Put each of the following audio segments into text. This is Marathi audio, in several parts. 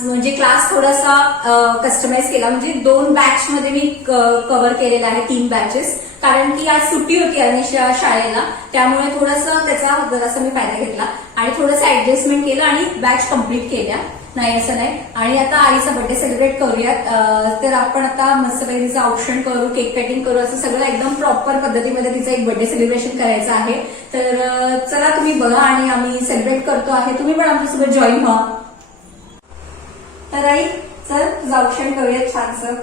म्हणजे क्लास थोडासा कस्टमाइज केला, म्हणजे 2 बॅच मध्ये मी कव्हर केलेला आहे, 3 बॅचेस. कारण की आज सुट्टी होती अनिशा शाळेला, त्यामुळे थोडासा त्याचा जरासा मी फायदा घेतला आणि थोडंसं ऍडजस्टमेंट केलं आणि बॅच कम्प्लीट केल्या. नाही असं नाही. आणि आता आईचा बर्थडे सेलिब्रेट करूयात. तर आपण आता मस्तपैकी तिचं औक्षण करू, केक कटिंग करू, असं सगळं एकदम प्रॉपर पद्धतीमध्ये तिचं एक बर्थडे सेलिब्रेशन करायचं आहे. तर चला तुम्ही बघा आणि आम्ही सेलिब्रेट करतो आहे, तुम्ही पण आमच्यासोबत जॉईन व्हा. तर आई चल तुझं औक्षण करूयात छानसं.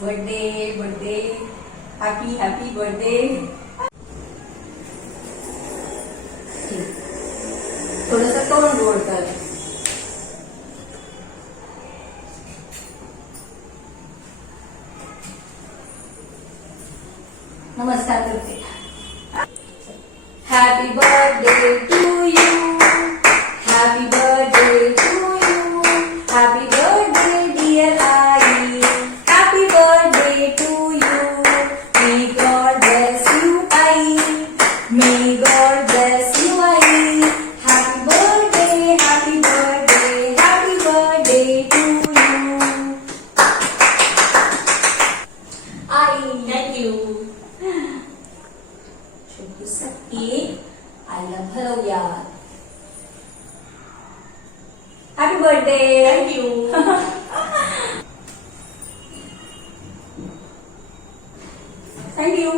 Birthday happy birthday. थोडंसं तोंड गोड कर. नमस्कार करते. Happy birthday to you, happy birthday to you, happy birthday dear आई, happy birthday to you. May God bless you आई, मे गॉड ब्लेस यू आई. Happy birthday happy birthday happy birthday to you. आई थँक्यू. छोटूसाठी आईला भरवूया. Happy birthday. थँक्यू. थँक्यू.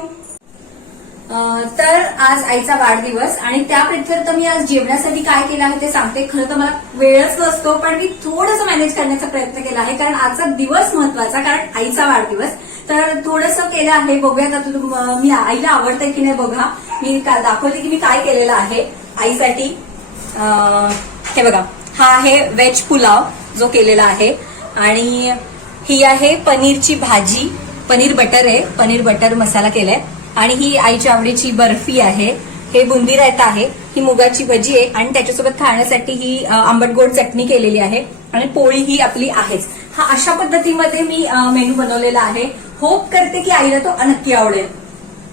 तर आज आईचा वाढदिवस आणि त्याप्रित्यर्थ मी आज जेवणासाठी काय केलं आहे ते सांगते. खरं तर मला वेळच नसतो, पण मी थोडंसं मॅनेज करण्याचा प्रयत्न केला आहे, कारण आजचा दिवस महत्वाचा, कारण आईचा वाढदिवस. तर थोडंसं केलं आहे, बघूयात आता मी आईला आवडतंय की नाही बघा. मी दाखवते की मी काय केलेलं आहे आईसाठी. हे बघा, हा आहे व्हेज पुलाव जो केलेला आहे, आणि ही आहे पनीरची भाजी, पनीर बटर आहे, पनीर बटर मसाला केलाय, आणि ही आईच्या आवडीची बर्फी आहे. हे बुंदी रायता आहे, ही मुगाची भजी आहे, आणि त्याच्यासोबत खाण्यासाठी ही आंबट गोड चटणी केलेली आहे, आणि पोळी ही आपली आहेच. हा अशा पद्धतीमध्ये मी मेनू बनवलेला आहे. होप करते की आईला तो नक्की आवडेल.